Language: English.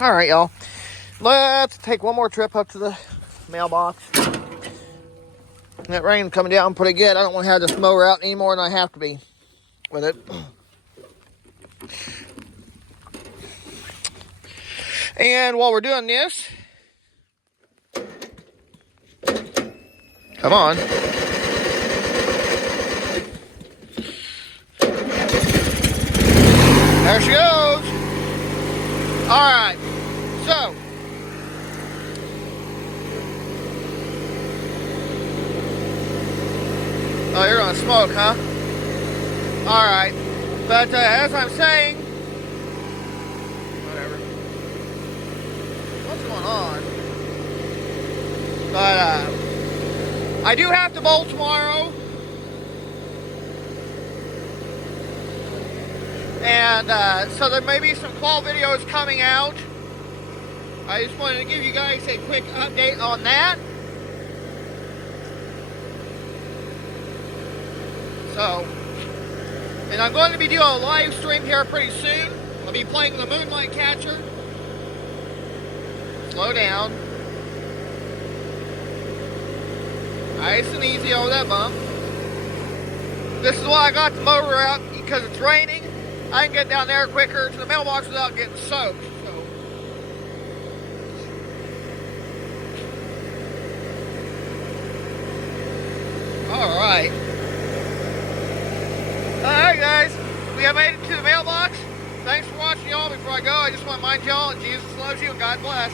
All right, y'all. Let's take one more trip up to the mailbox. That rain coming down pretty good. I don't want to have this mower out any more than I have to be with it. And while we're doing this, come on. There she goes. All right. So, oh, you're gonna smoke, huh? All right. But as I'm saying, whatever. What's going on? But I do have to bolt tomorrow. And so there may be some fall videos coming out. I just wanted to give you guys a quick update on that. So, and I'm going to be doing a live stream here pretty soon. I'll be playing the Moonlight Catcher. Slow down. Nice and easy over that bump. This is why I got the motor out, because it's raining. I can get down there quicker to the mailbox without getting soaked. So. Alright. Alright guys, we have made it to the mailbox. Thanks for watching, y'all. Before I go, I just want to remind y'all that Jesus loves you and God bless.